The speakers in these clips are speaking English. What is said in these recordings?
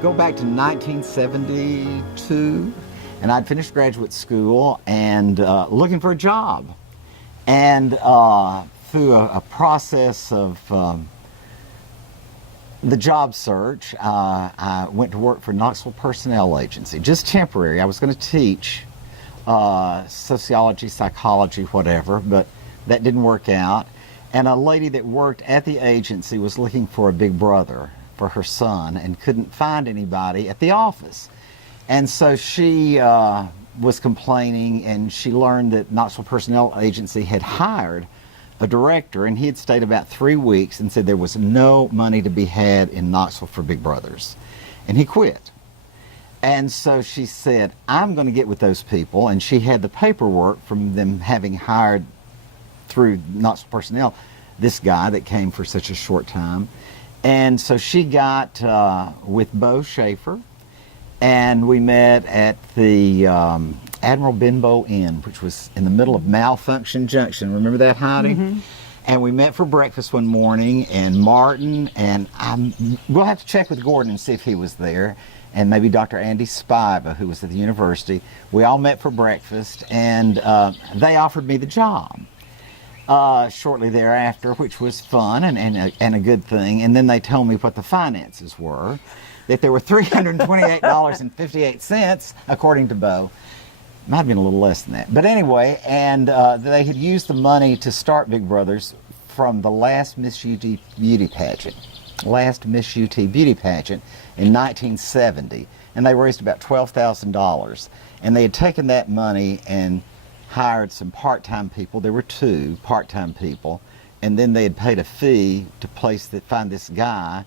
go back to 1972, and I'd finished graduate school and looking for a job. And through a process of the job search, I went to work for Knoxville Personnel Agency, just temporary. I was going to teach sociology, psychology, whatever, but that didn't work out. And a lady that worked at the agency was looking for a big brother for her son and couldn't find anybody at the office. And so she was complaining, and she learned that Knoxville Personnel Agency had hired a director, and he had stayed about 3 weeks and said there was no money to be had in Knoxville for big brothers. And he quit. And so she said, I'm going to get with those people. And she had the paperwork from them having hired through Knoxville Personnel this guy that came for such a short time. And so she got with Bo Schaefer, and we met at the Admiral Benbow Inn, which was in the middle of Malfunction Junction. Remember that, Heidi? Mm-hmm. And we met for breakfast one morning, and Martin, and we'll have to check with Gordan and see if he was there, and maybe Dr. Andy Spiva, who was at the university. We all met for breakfast, and they offered me the job. Shortly thereafter, which was fun and a good thing. And then they told me what the finances were, that there were $328.58, according to Bo. Might have been a little less than that. But anyway, and they had used the money to start Big Brothers from the last Miss UT Beauty pageant in 1970. And they raised about $12,000. And they had taken that money and hired some part-time people. There were 2 part-time people, and then they had paid a fee to find this guy,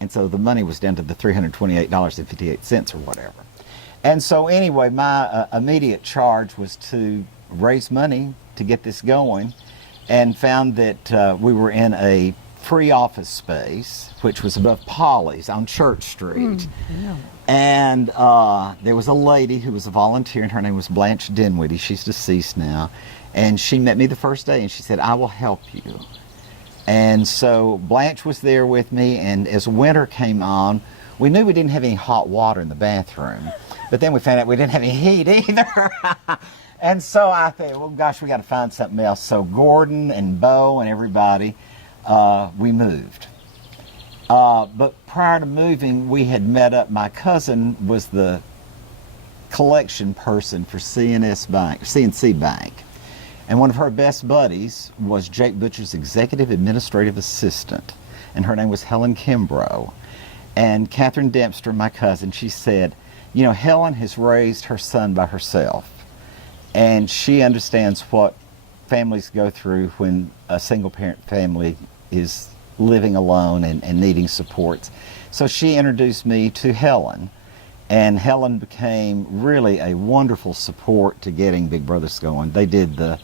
and so the money was down to the $328.58 or whatever. And so anyway, my immediate charge was to raise money to get this going, and found that we were in a free office space, which was above Polly's on Church Street. Yeah. And there was a lady who was a volunteer, and her name was Blanche Dinwiddie. She's deceased now. And she met me the first day, and she said, I will help you. And so Blanche was there with me, and as winter came on, we knew we didn't have any hot water in the bathroom. But then we found out we didn't have any heat either. And so I thought, well, gosh, we got to find something else. So Gordan and Bo and everybody, we moved. But prior to moving, we had met up. My cousin was the collection person for CNC Bank. And one of her best buddies was Jake Butcher's executive administrative assistant. And her name was Helen Kimbrough. And Catherine Dempster, my cousin, she said, you know, Helen has raised her son by herself. And she understands what families go through when a single parent family is living alone and needing supports. So she introduced me to Helen, and Helen became really a wonderful support to getting Big Brothers going. They did the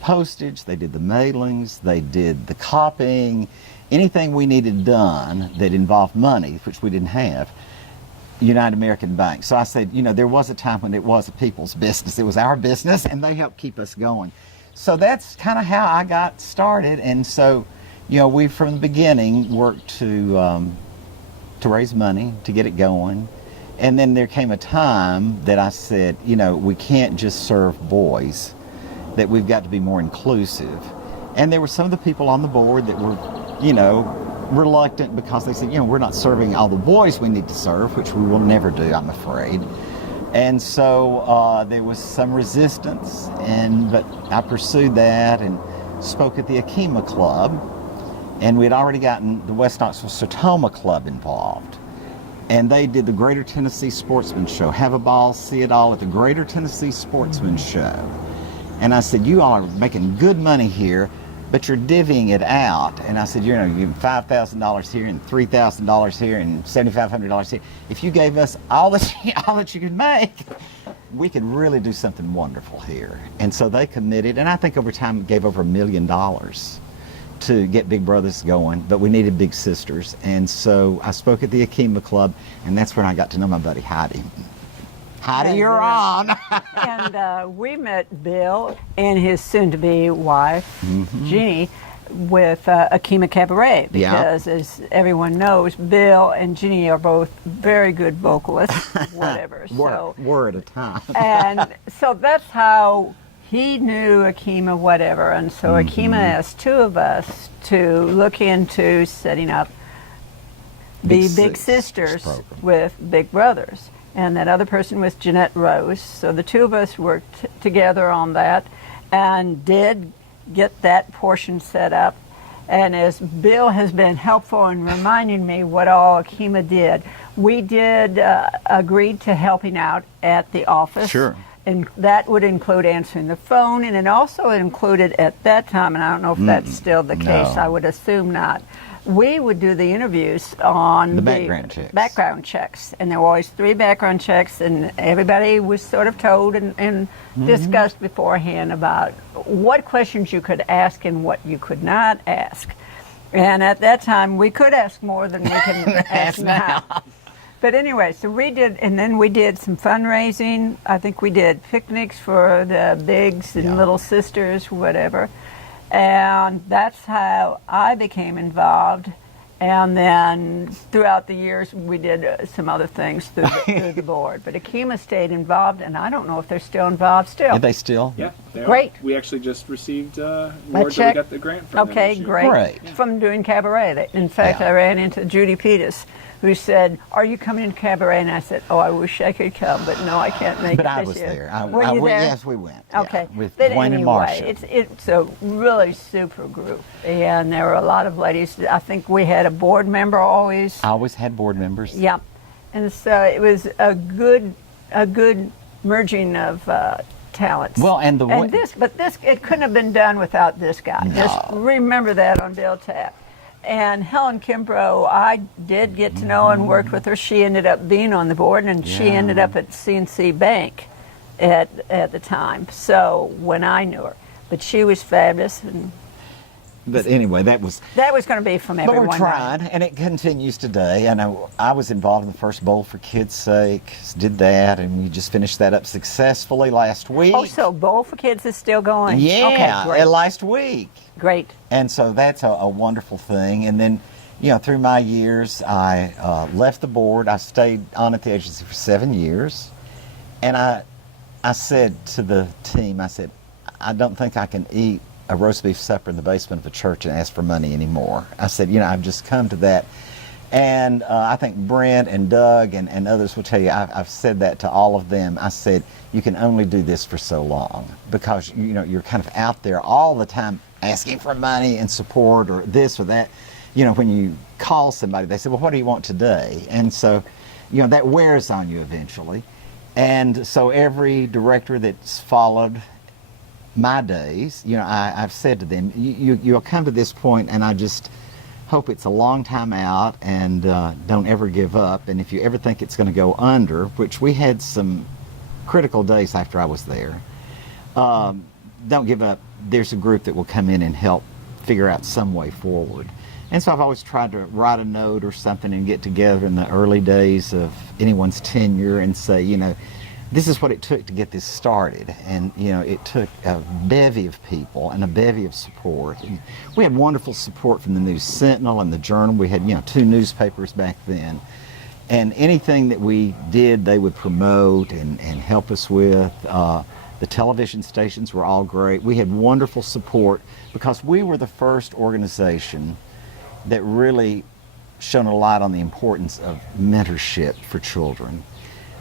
postage, they did the mailings, they did the copying, anything we needed done that involved money, which we didn't have, United American Bank. So I said, you know, there was a time when it was a people's business. It was our business, and they helped keep us going. So that's kind of how I got started. And so, you know, we from the beginning worked to raise money to get it going. And then there came a time that I said, you know, we can't just serve boys, that we've got to be more inclusive. And there were some of the people on the board that were, you know, reluctant because they said, you know, we're not serving all the boys we need to serve, which we will never do, I'm afraid. And so there was some resistance, but I pursued that and spoke at the Akima Club. And we'd already gotten the West Knoxville Sertoma Club involved. And they did the Greater Tennessee Sportsman Show. Have a ball, see it all at the Greater Tennessee Sportsman Show. And I said, you all are making good money here, but you're divvying it out. And I said, you know, you give $5,000 here and $3,000 here and $7,500 here. If you gave us all that you could make, we could really do something wonderful here. And so they committed, and I think over time gave over $1 million to get Big Brothers going, but we needed big sisters. And so I spoke at the Akima Club, and that's when I got to know my buddy Heidi. Heidi, you're on. And we met Bill and his soon-to-be wife, Jeannie, with Akima Cabaret, because as everyone knows, Bill and Ginny are both very good vocalists, whatever. Were at a time. And so that's how he knew Akima, whatever. And so Akima asked two of us to look into setting up the Big Sisters program with Big Brothers. And that other person was Jeanette Rose. So the two of us worked together on that and did get that portion set up. And as Bill has been helpful in reminding me what all Akima did, we did agree to helping out at the office. Sure. And that would include answering the phone, and it also included at that time, and I don't know if that's still the case, I would assume not, we would do the interviews on the background checks. And there were always 3 background checks, and everybody was sort of told and discussed beforehand about what questions you could ask and what you could not ask. And at that time, we could ask more than we can ask now. But anyway, so we did, and then we did some fundraising. I think we did picnics for the Bigs and Little Sisters, whatever. And that's how I became involved. And then throughout the years, we did some other things through the board. But Akima stayed involved, and I don't know if they're still involved still. Are they still? Yeah. They Great. Are. We actually just received a word that we got the grant from them Okay, this year. great. Yeah. From doing cabaret. In fact, I ran into Judy Pettis, who said, "Are you coming to cabaret?" And I said, "Oh, I wish I could come, but no, I can't make But it I this was year." there. Were you there? Yes, we went. Okay. Yeah, with But Dwayne and Marsha. it's a really super group, and there were a lot of ladies. I think we had a board member always. I always had board members. Yeah, and so it was a good merging of talents. Well, and this it couldn't have been done without this guy. No. Just remember that on Bill Tapp. And Helen Kimbrough, I did get to know and worked with her. She ended up being on the board, and she ended up at CNC Bank at the time. So when I knew her, but she was fabulous. But anyway, that was going to be from everyone. But we're trying, and it continues today. And I was involved in the first Bowl for Kids' Sake, did that, and we just finished that up successfully last week. Oh, so Bowl for Kids is still going? Yeah, okay, great. last week. Great. And so that's a wonderful thing. And then, through my years, I left the board. I stayed on at the agency for 7 years. And I said to the team, I said, I don't think I can eat a roast beef supper in the basement of a church and ask for money anymore. I said, I've just come to that. And I think Brent and Doug and others will tell you, I've said that to all of them. I said, you can only do this for so long because, you're kind of out there all the time asking for money and support or this or that. When you call somebody, they say, well, what do you want today? And so, that wears on you eventually. And so every director that's followed my days, I've said to them, you'll come to this point, and I just hope it's a long time out, and don't ever give up. And if you ever think it's going to go under, which we had some critical days after I was there, don't give up. There's a group that will come in and help figure out some way forward. And so I've always tried to write a note or something and get together in the early days of anyone's tenure and say, this is what it took to get this started. And, it took a bevy of people and a bevy of support. And we had wonderful support from the News Sentinel and the Journal. We had, 2 newspapers back then. And anything that we did, they would promote and help us with. The television stations were all great. We had wonderful support because we were the first organization that really shone a light on the importance of mentorship for children.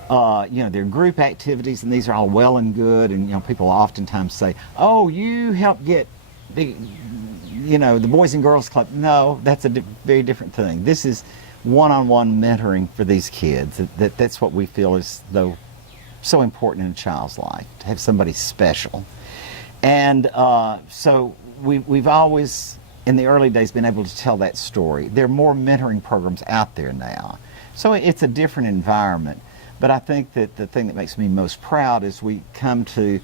There are group activities, and these are all well and good, and people oftentimes say, oh, you helped get the Boys and Girls Club. No, that's a very different thing. This is one-on-one mentoring for these kids. That's what we feel is so important in a child's life, to have somebody special. And so we've always, in the early days, been able to tell that story. There are more mentoring programs out there now. So it's a different environment. But I think that the thing that makes me most proud is we come to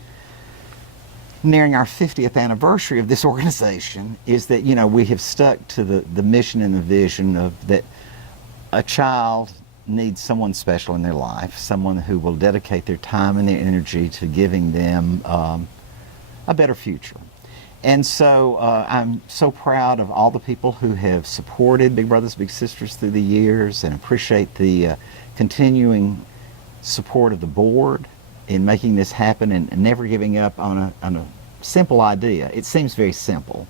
nearing our 50th anniversary of this organization is that, we have stuck to the mission and the vision of that a child needs someone special in their life, someone who will dedicate their time and their energy to giving them a better future. And so I'm so proud of all the people who have supported Big Brothers Big Sisters through the years, and appreciate the continuing support of the board in making this happen, and never giving up on a simple idea. It seems very simple,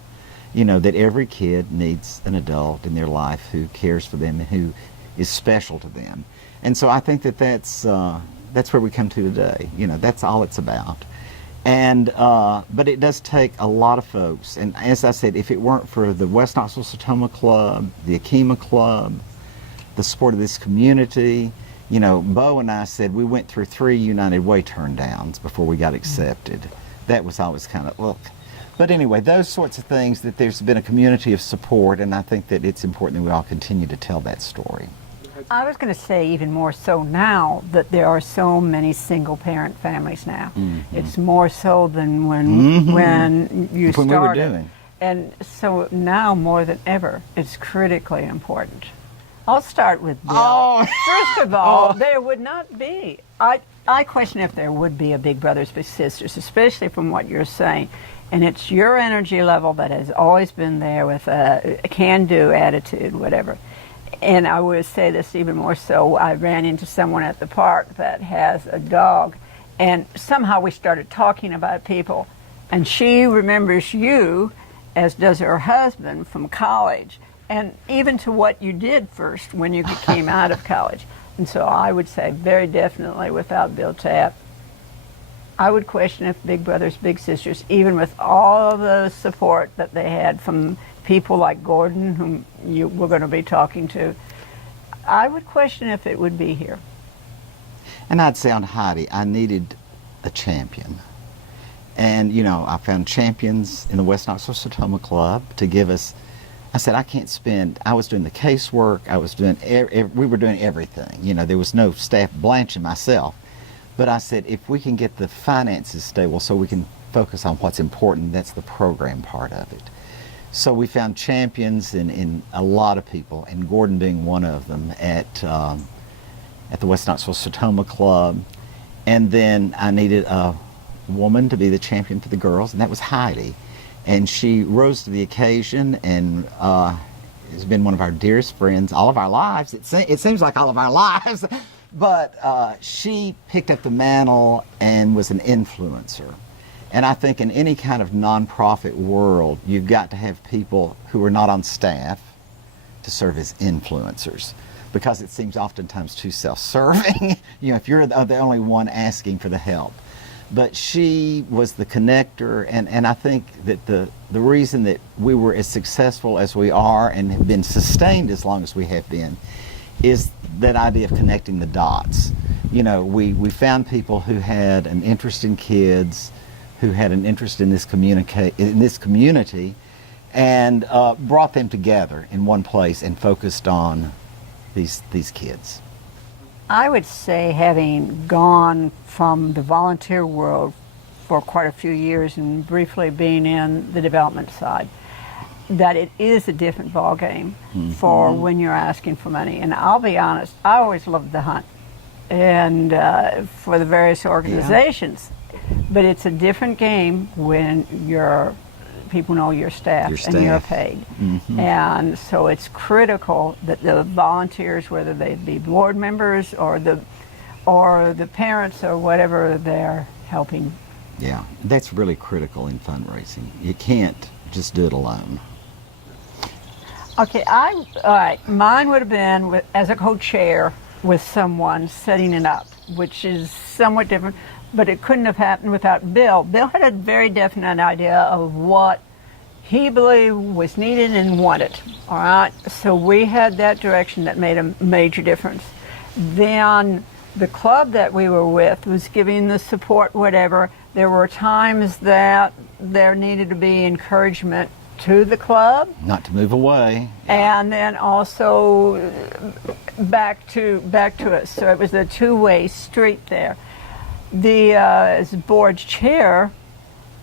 that every kid needs an adult in their life who cares for them and who is special to them. And so I think that's where we come to today. That's all it's about. And but it does take a lot of folks. And as I said, if it weren't for the West Knoxville Sertoma Club, the Akima Club, the support of this community, Bo and I said we went through 3 United Way turndowns before we got accepted. That was always kind of, look. But anyway, those sorts of things, that there's been a community of support, and I think that it's important that we all continue to tell that story. I was going to say even more so now that there are so many single-parent families now. Mm-hmm. It's more so than when you started. We were doing. And so now more than ever, it's critically important. I'll start with Bill. Oh. First of all, there would not be. I question if there would be a Big Brothers Big Sisters, especially from what you're saying. And it's your energy level that has always been there with a can-do attitude, whatever. And I would say this even more so. I ran into someone at the park that has a dog, and somehow we started talking about people. And she remembers you, as does her husband, from college, and even to what you did first when you came out of college. And so I would say very definitely without Bill Tapp, I would question if Big Brothers Big Sisters, even with all of the support that they had from people like Gordan, whom you were going to be talking to, I would question if it would be here. And I'd say on Heidi, I needed a champion. And, I found champions in the West Knoxville Sertoma Club to give us, I said, I was doing the casework, we were doing everything. There was no staff. Blanche and myself. But I said, if we can get the finances stable so we can focus on what's important, that's the program part of it. So we found champions in a lot of people, and Gordan being one of them at the West Knoxville Sertoma Club. And then I needed a woman to be the champion for the girls, and that was Heidi. And she rose to the occasion, and has been one of our dearest friends all of our lives. It seems like all of our lives. But she picked up the mantle and was an influencer. And I think in any kind of nonprofit world, you've got to have people who are not on staff to serve as influencers, because it seems oftentimes too self-serving, if you're the only one asking for the help. But she was the connector, and I think that the reason that we were as successful as we are and have been sustained as long as we have been is that idea of connecting the dots. We found people who had an interest in kids, who had an interest in this community, and brought them together in one place and focused on these kids. I would say, having gone from the volunteer world for quite a few years and briefly being in the development side, that it is a different ballgame for when you're asking for money. And I'll be honest, I always loved the hunt and for the various organizations. Yeah. But it's a different game when people know your staff and you're paid. Mm-hmm. And so it's critical that the volunteers, whether they be board members or the parents or whatever, they're helping. Yeah, that's really critical in fundraising. You can't just do it alone. Okay, all right. Mine would have been as a co-chair with someone setting it up, which is somewhat different, but it couldn't have happened without Bill. Bill had a very definite idea of what he believed was needed and wanted, all right? So we had that direction that made a major difference. Then the club that we were with was giving the support, whatever. There were times that there needed to be encouragement to the club, not to move away, and then also back to us. So it was a two-way street there. As board chair,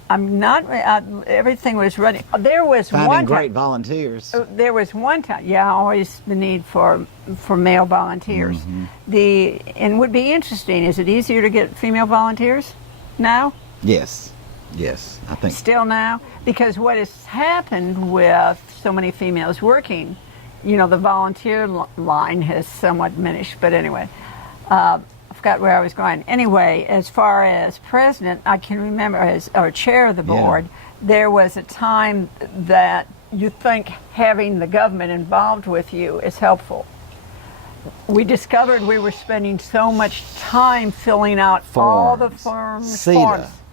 everything was running. There was finding one great volunteers. There was one time, always the need for male volunteers. Mm-hmm. And would be interesting. Is it easier to get female volunteers now? Yes. Yes, I think. Still now? Because what has happened with so many females working, the volunteer line has somewhat diminished. But anyway, I forgot where I was going. Anyway, as far as president, I can remember, or chair of the board, there was a time that you think having the government involved with you is helpful. We discovered we were spending so much time filling out all the forms,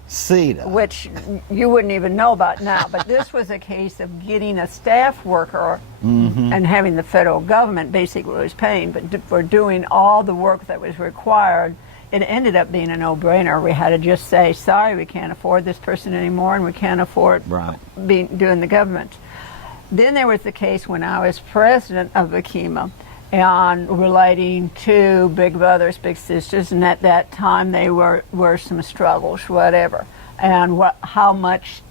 CETA, which you wouldn't even know about now. But this was a case of getting a staff worker and having the federal government basically was paying, but for doing all the work that was required, it ended up being a no-brainer. We had to just say, sorry, we can't afford this person anymore, and we can't afford doing the government. Then there was the case when I was president of AKEMA, and relating to big brothers, big sisters, and at that time they were some struggles, whatever. And how much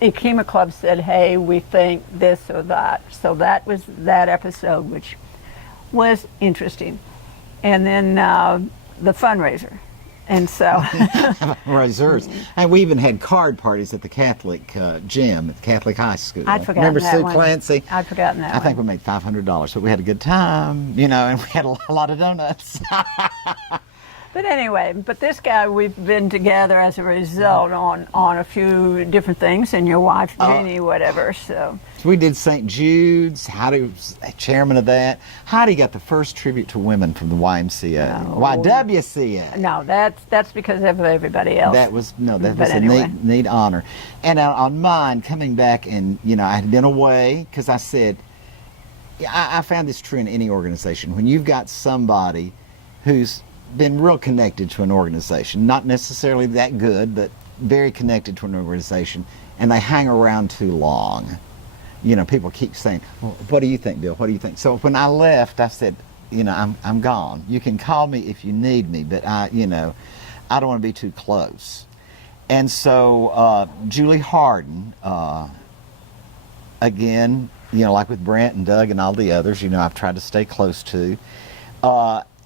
AKEMA Club said, hey, we think this or that. So that was that episode, which was interesting. And then the fundraiser. And so reserves. And we even had card parties at the Catholic gym at the Catholic high school. I'd forgotten Remember that Sue one. Clancy? I'd forgotten that I think we made $500, so we had a good time, and we had a lot of donuts. But anyway, this guy, we've been together as a result on a few different things, and your wife, Jeannie, whatever, so. We did St. Jude's. Heidi was chairman of that. Heidi got the first tribute to women from the YMCA. No. YWCA. No, that's because of everybody else. That was Anyway. a neat honor. And on mine, coming back, and I had been away because I said, I found this true in any organization. When you've got somebody who's been real connected to an organization, not necessarily that good, but very connected to an organization, and they hang around too long. People keep saying, well, what do you think, Bill? What do you think? So when I left, I said, I'm gone. You can call me if you need me, but I don't want to be too close. And so Julie Harden, again, like with Brent and Doug and all the others, I've tried to stay close to,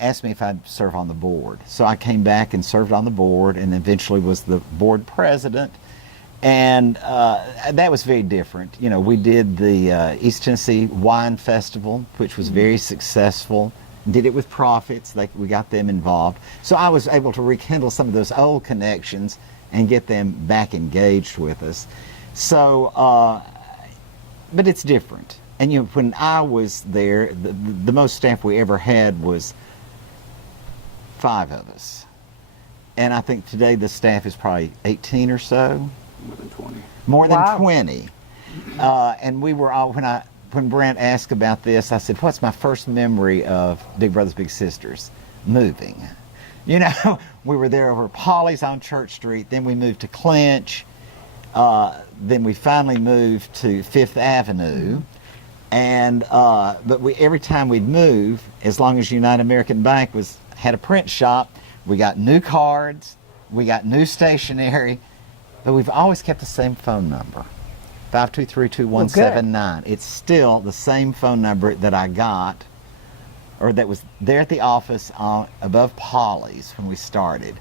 asked me if I'd serve on the board. So I came back and served on the board and eventually was the board president. And that was very different. We did the East Tennessee Wine Festival, which was very successful. Did it with profits. We got them involved. So I was able to rekindle some of those old connections and get them back engaged with us. So, but it's different. And when I was there, the most staff we ever had was 5 of us. And I think today the staff is probably 18 or so. More than 20. More than 20. And we were all, when Brent asked about this, I said, what's my first memory of Big Brothers Big Sisters? Moving. We were there over Polly's on Church Street, then we moved to Clinch, then we finally moved to Fifth Avenue. And but every time we'd move, as long as United American Bank had a print shop, we got new cards, we got new stationery, but we've always kept the same phone number, 523-2179. It's still the same phone number that I got, or that was there at the office above Polly's when we started.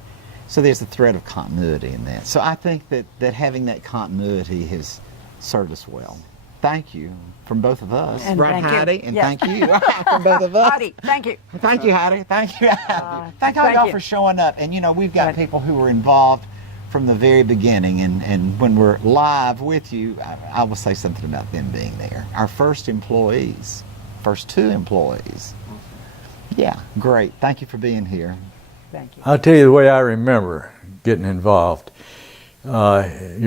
So there's a thread of continuity in that. So I think that having that continuity has served us well. Thank you from both of us. And right, Heidi? You. And yes. thank you from both of us. Heidi, thank you. Thank you, Heidi. Thank you. Thank all thank y'all you. for showing up. And, we've got people who were involved from the very beginning. And when we're live with you, I will say something about them being there. Our first 2 employees. Yeah, great. Thank you for being here. Thank you. I'll tell you the way I remember getting involved. You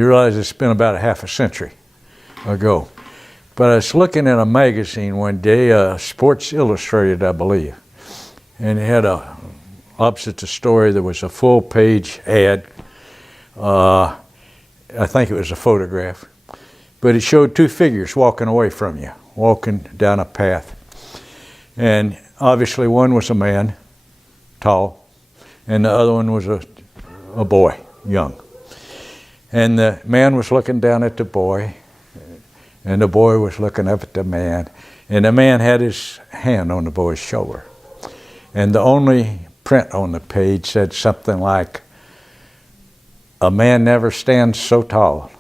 realize it's been about a half a century ago. But I was looking at a magazine one day, Sports Illustrated, I believe, and it had opposite the story, there was a full-page ad. I think it was a photograph, but it showed 2 figures walking away from you, walking down a path. And obviously one was a man, tall, and the other one was a boy, young. And the man was looking down at the boy, and the boy was looking up at the man, and the man had his hand on the boy's shoulder. And the only print on the page said something like, a man never stands so tall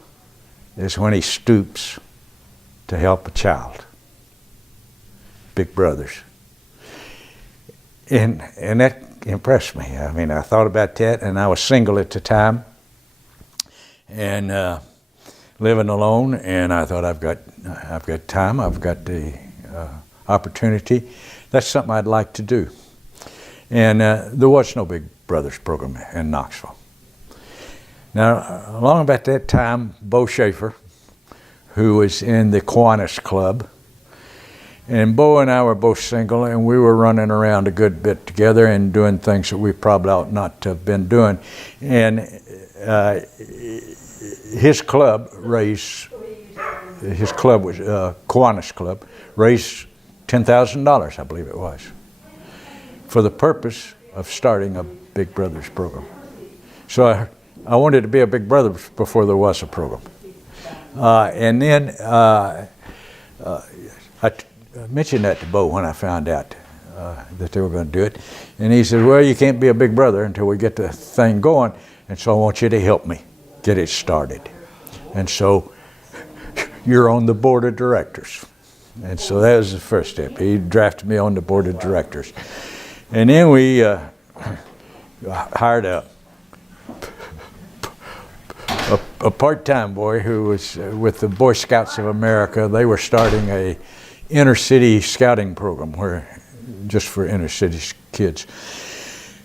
as when he stoops to help a child. Big brothers. And that impressed me. I mean, I thought about that, and I was single at the time and living alone, and I thought I've got time, I've got the opportunity. That's something I'd like to do. And there was no Big Brothers program in Knoxville. Now, along about that time, Bo Schaefer, who was in the Kiwanis Club, and Bo and I were both single, and we were running around a good bit together and doing things that we probably ought not to have been doing. And his club was Kiwanis Club, raised $10,000, I believe it was, for the purpose of starting a Big Brothers program. So I wanted to be a Big Brother before there was a program. And then I mentioned that to Bo when I found out that they were going to do it. And he said, well, you can't be a Big Brother until we get the thing going, and so I want you to help me get it started. And so you're on the board of directors. And so that was the first step. He drafted me on the board of directors. And then we hired a part-time boy who was with the Boy Scouts of America. They were starting a inner-city scouting program just for inner-city kids.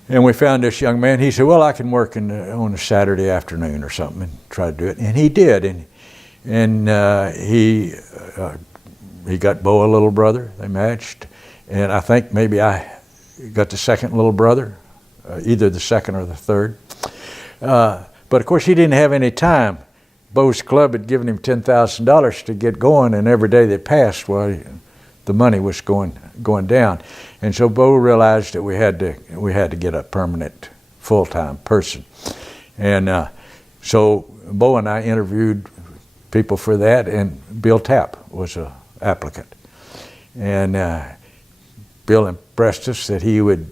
And we found this young man. He said, well, I can work on a Saturday afternoon or something and try to do it. And he did. And he got Bo a little brother. They matched. And I think maybe I got the second little brother, either the second or the third. But of course, he didn't have any time. Bo's club had given him $10,000 to get going, and every day that passed, well, the money was going down. And so Bo realized that we had to get a permanent, full-time person. And so Bo and I interviewed people for that, and Bill Tapp was an applicant. And Bill impressed us that he would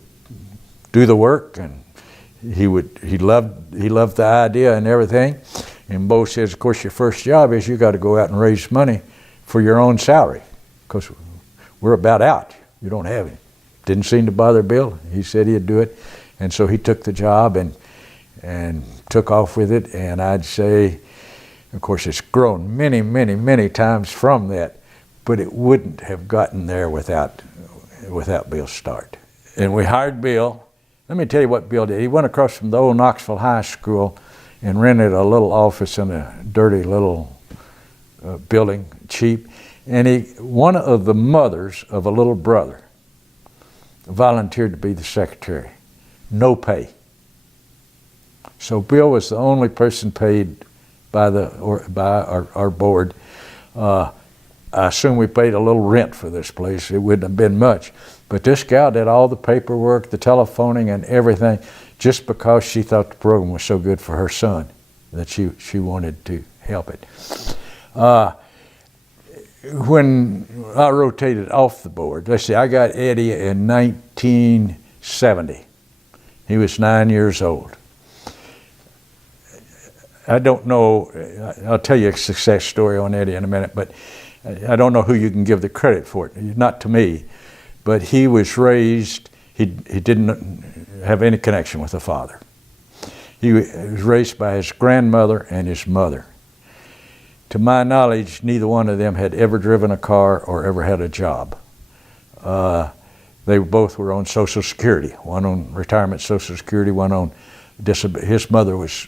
do the work, and he loved the idea and everything. And Bo says, of course, your first job is you got to go out and raise money for your own salary, because we're about out. You don't have any. Didn't seem to bother Bill. He said he'd do it. And so he took the job and took off with it. And I'd say, of course, it's grown many, many, many times from that, but it wouldn't have gotten there without Bill's start. And we hired Bill. Let me tell you what Bill did. He went across from the old Knoxville High School and rented a little office in a dirty little building, cheap. And one of the mothers of a little brother volunteered to be the secretary. No pay. So Bill was the only person paid by our board. I assume we paid a little rent for this place. It wouldn't have been much. But this gal did all the paperwork, the telephoning, and everything, just because she thought the program was so good for her son that she wanted to help it. When I rotated off the board, let's see, I got Eddie in 1970. He was 9 years old. I don't know, I'll tell you a success story on Eddie in a minute, but I don't know who you can give the credit for it, not to me. But he was raised, he didn't have any connection with the father. He was raised by his grandmother and his mother. To my knowledge, neither one of them had ever driven a car or ever had a job. They both were on Social Security, one on retirement Social Security, one on disability. His mother was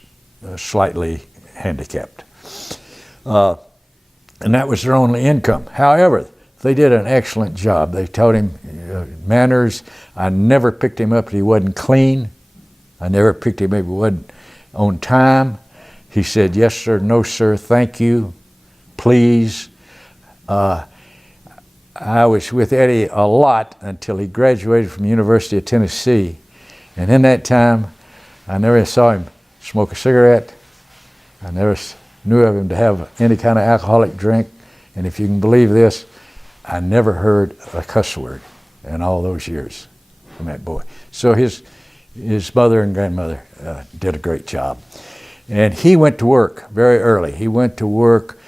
slightly handicapped. And that was their only income. However, they did an excellent job. They taught him manners. I never picked him up if he wasn't clean. I never picked him up if he wasn't on time. He said, yes, sir, no, sir, thank you, please. I was with Eddie a lot until he graduated from the University of Tennessee. And in that time, I never saw him smoke a cigarette. I never knew of him to have any kind of alcoholic drink. And if you can believe this, I never heard a cuss word in all those years from that boy. So his mother and grandmother did a great job. And he went to work very early. He went to work,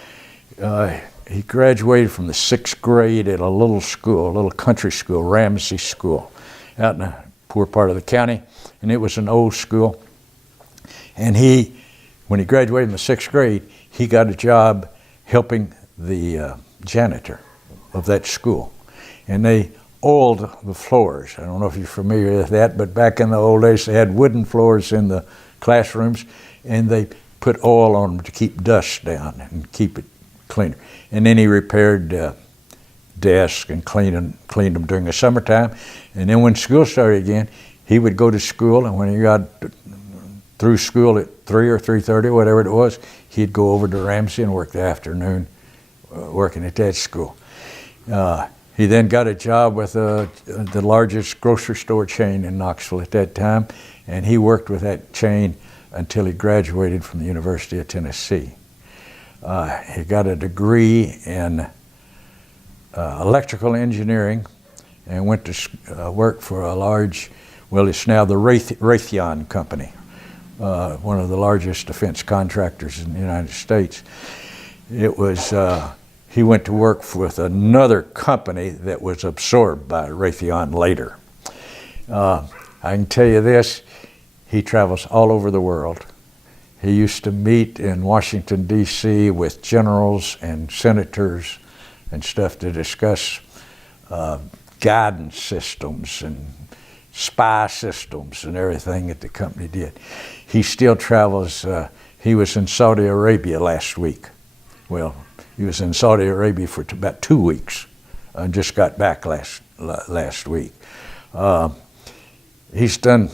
he graduated from the 6th grade at a little school, a little country school, Ramsey School, out in a poor part of the county. And it was an old school. And when he graduated in the 6th grade, he got a job helping the janitor of that school. And they oiled the floors. I don't know if you're familiar with that, but back in the old days, they had wooden floors in the classrooms, and they put oil on them to keep dust down and keep it cleaner. And then he repaired desks and cleaned them during the summertime. And then when school started again, he would go to school, and when he got through school at 3 or 3:30, whatever it was, he'd go over to Ramsey and work the afternoon working at that school. He then got a job with the largest grocery store chain in Knoxville at that time, and he worked with that chain until he graduated from the University of Tennessee. He got a degree in electrical engineering and went to work for a large, well, it's now the Raytheon Company, one of the largest defense contractors in the United States. He went to work with another company that was absorbed by Raytheon later. I can tell you this, he travels all over the world. He used to meet in Washington, D.C. with generals and senators and stuff to discuss guidance systems and spy systems and everything that the company did. He still travels. He was in Saudi Arabia last week. Well, he was in Saudi Arabia for about 2 weeks and just got back last week. He's done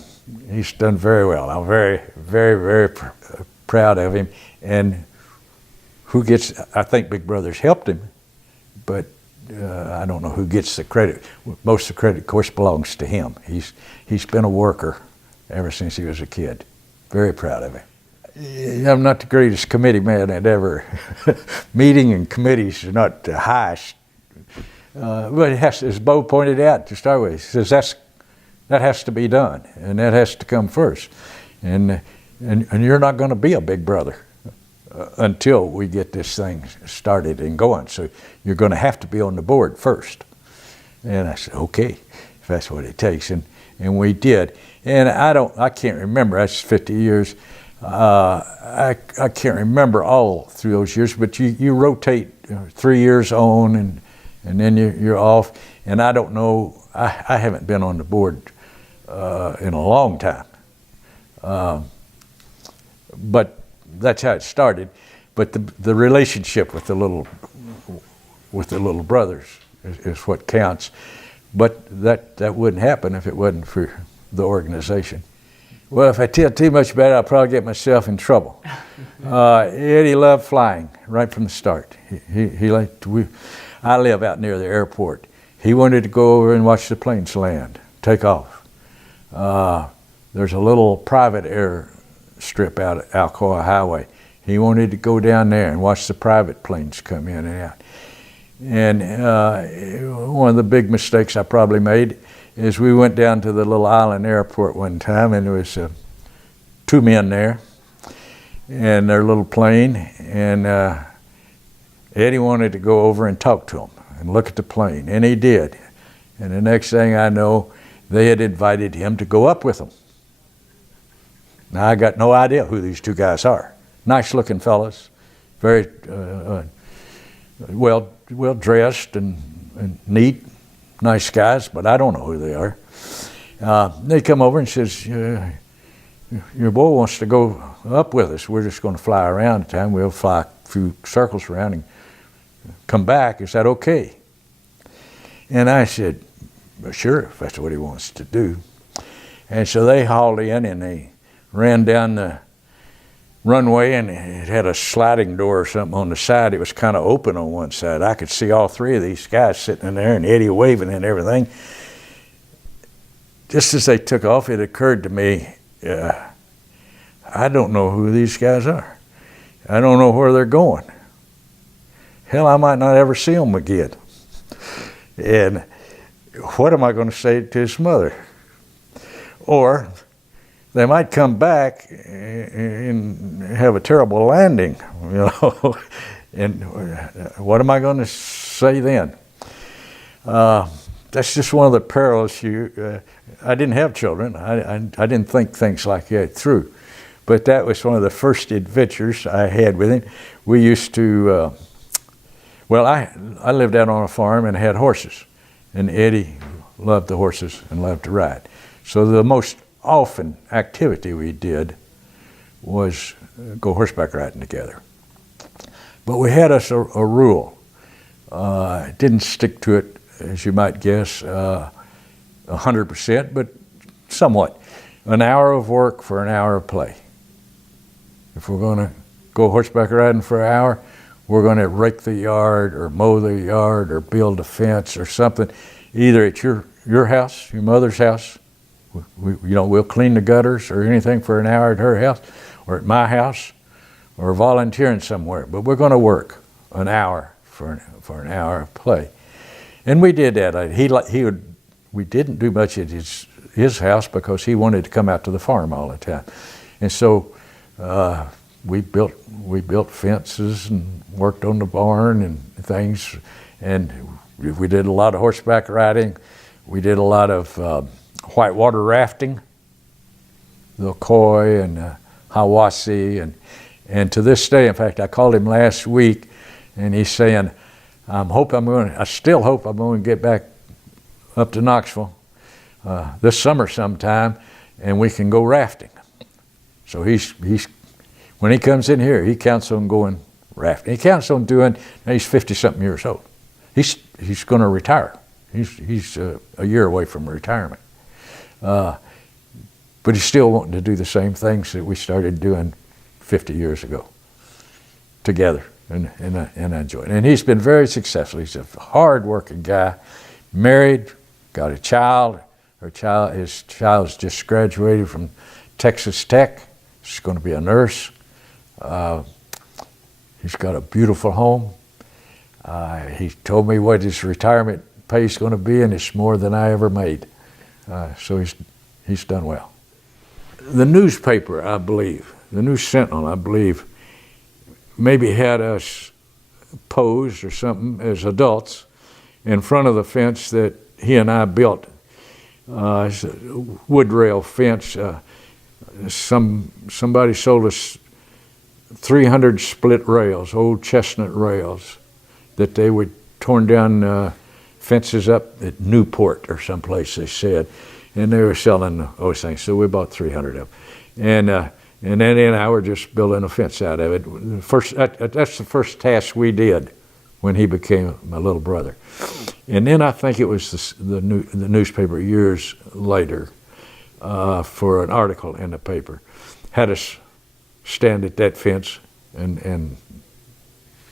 very well. I'm very, very, very proud of him. And I think Big Brother's helped him, but I don't know who gets the credit. Most of the credit, of course, belongs to him. He's been a worker ever since he was a kid. Very proud of him. I'm not the greatest committee man I'd ever. Meeting and committees are not the highest. But it has to, as Bo pointed out to start with, he says that has to be done, and that has to come first. And you're not going to be a big brother until we get this thing started and going. So you're going to have to be on the board first. And I said, okay, if that's what it takes. And we did. And I can't remember, that's 50 years. I can't remember all through those years, but you rotate 3 years on and then you're off. And I don't know, I haven't been on the board in a long time. But that's how it started. But the relationship with the little brothers is what counts. But that wouldn't happen if it wasn't for the organization. Well, if I tell too much about it, I'll probably get myself in trouble. Eddie loved flying right from the start. I live out near the airport. He wanted to go over and watch the planes land, take off. There's a little private air strip out at Alcoa Highway. He wanted to go down there and watch the private planes come in and out. And one of the big mistakes I probably made is we went down to the little island airport one time, and there was 2 men there in their little plane, and Eddie wanted to go over and talk to them and look at the plane, and he did. And the next thing I know, they had invited him to go up with them. Now, I got no idea who these 2 guys are. Nice-looking fellas, very well dressed and neat. Nice guys, but I don't know who they are. They come over and says, your boy wants to go up with us. We're just going to fly around the time. We'll fly a few circles around and come back. Is that okay? And I said, well, sure, if that's what he wants to do. And so they hauled in and they ran down the runway, and it had a sliding door or something on the side. It was kind of open on one side. I could see all 3 of these guys sitting in there and Eddie waving and everything. Just as they took off, it occurred to me, I don't know who these guys are. I don't know where they're going. Hell, I might not ever see them again. And what am I going to say to his mother? Or they might come back and have a terrible landing, and what am I going to say then? That's just one of the perils. I didn't have children. I didn't think things like that through. But that was one of the first adventures I had with him. We used to, I lived out on a farm and had horses. And Eddie loved the horses and loved to ride. So the most often activity we did was go horseback riding together. But we had us a rule. Didn't stick to it, as you might guess, 100%, but somewhat. An hour of work for an hour of play. If we're going to go horseback riding for an hour, we're going to rake the yard or mow the yard or build a fence or something, either at your house, your mother's house. We'll clean the gutters or anything for an hour at her house, or at my house, or volunteering somewhere. But we're going to work an hour for an hour of play. And we did that. We didn't do much at his house because he wanted to come out to the farm all the time. And so we built fences and worked on the barn and things. And we did a lot of horseback riding. We did a lot of whitewater rafting, the Koi and Hawassi. And to this day, in fact, I called him last week, and he's saying, I still hope I'm going to get back up to Knoxville this summer sometime, and we can go rafting. So he's when he comes in here, he counts on going rafting. He counts on doing. Now he's 50-something years old. He's going to retire. He's a year away from retirement, but he's still wanting to do the same things that we started doing 50 years ago together. And I enjoy it. And he's been very successful. He's a hard-working guy, married, got a child. His child's just graduated from Texas Tech. She's going to be a nurse. He's got a beautiful home. He told me what his retirement pay is going to be, and it's more than I ever made. So he's done well. The newspaper, I believe, the News Sentinel, I believe, maybe had us posed or something as adults in front of the fence that he and I built. It's a wood rail fence. Somebody sold us 300 split rails, old chestnut rails, that they would torn down fences up at Newport or someplace, they said, and they were selling those things. So we bought 300 of them. And Eddie and I were just building a fence out of it. That's the first task we did when he became my little brother. And then I think it was the newspaper years later for an article in the paper had us stand at that fence and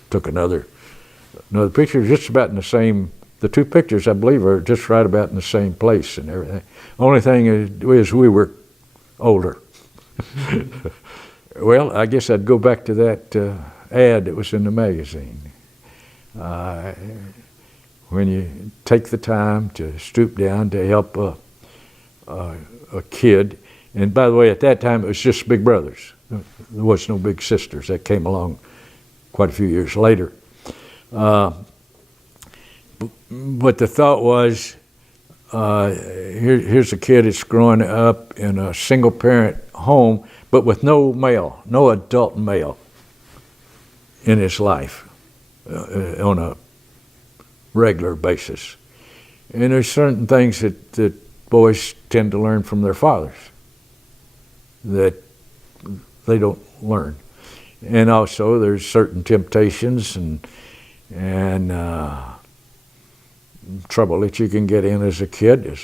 took another picture just about in the same. The two pictures, I believe, are just right about in the same place and everything. Only thing is we were older. Well, I guess I'd go back to that ad that was in the magazine. When you take the time to stoop down to help a kid, and by the way, at that time it was just big brothers. There was no big sisters. That came along quite a few years later. But the thought was, here's a kid that's growing up in a single-parent home, but with no adult male in his life on a regular basis. And there's certain things that boys tend to learn from their fathers that they don't learn. And also there's certain temptations and trouble that you can get in as a kid.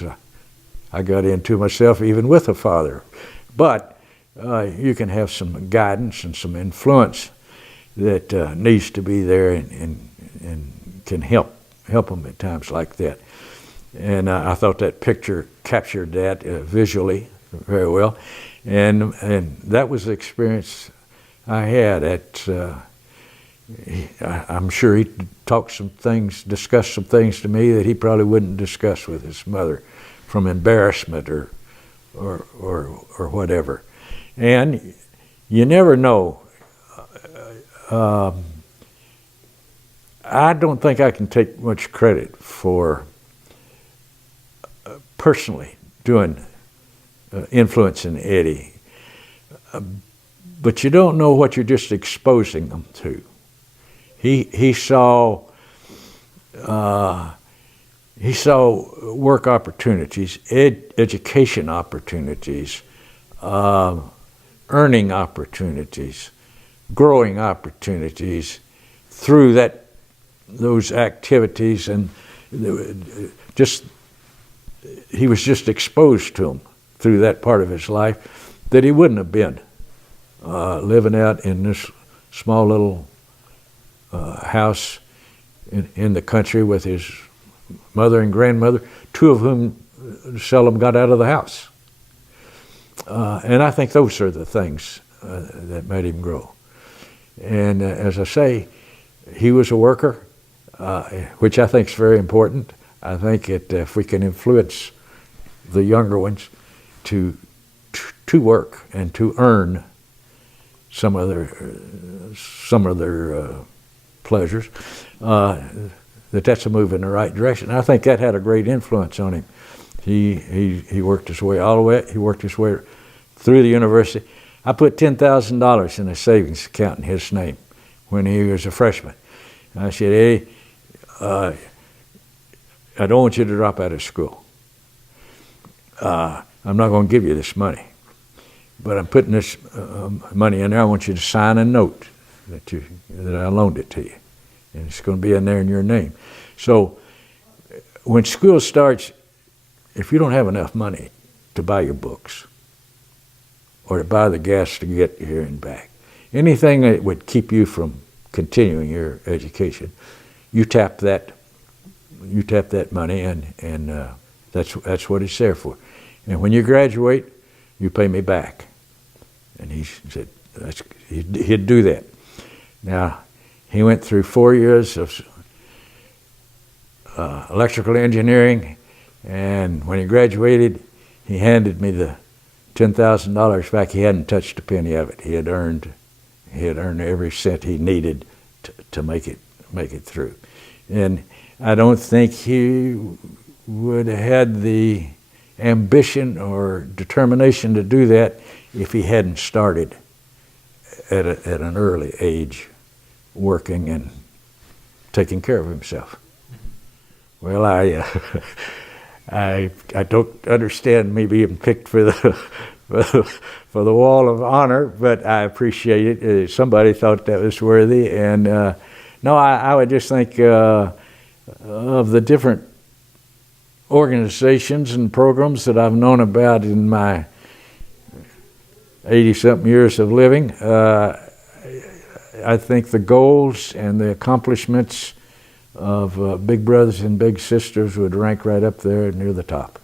I got into myself even with a father. But you can have some guidance and some influence that needs to be there and can help them at times like that. And I thought that picture captured that visually very well. And that was the experience I had I'm sure he discussed some things to me that he probably wouldn't discuss with his mother from embarrassment or or whatever. And you never know. I don't think I can take much credit for personally doing influencing Eddie, but you don't know what you're just exposing them to. He saw work opportunities, education opportunities, earning opportunities, growing opportunities through those activities, and he was just exposed to them through that part of his life that he wouldn't have been living out in this small little house in the country with his mother and grandmother, two of whom seldom got out of the house. And I think those are the things that made him grow. And as I say, he was a worker, which I think is very important. I think that if we can influence the younger ones to work and to earn some of their pleasures, that's a move in the right direction. I think that had a great influence on him. He worked his way all the way. He worked his way through the university. I put $10,000 in a savings account in his name when he was a freshman. I said, Eddie, I don't want you to drop out of school. I'm not going to give you this money, but I'm putting this money in there. I want you to sign a note that I loaned it to you, and it's going to be in there in your name. So when school starts, if you don't have enough money to buy your books or to buy the gas to get here and back, anything that would keep you from continuing your education, you tap that money, and that's what it's there for. And when you graduate, you pay me back. And he said he'd do that. Now, he went through 4 years of electrical engineering, and when he graduated, he handed me the $10,000 back. He hadn't touched a penny of it. He had earned every cent he needed to make it through. And I don't think he would have had the ambition or determination to do that if he hadn't started at an early age working and taking care of himself. Well, I don't understand me being picked for the wall of honor, but I appreciate it. Somebody thought that was worthy, and no, I would just think of the different organizations and programs that I've known about in my 80-something years of living. I think the goals and the accomplishments of Big Brothers and Big Sisters would rank right up there near the top.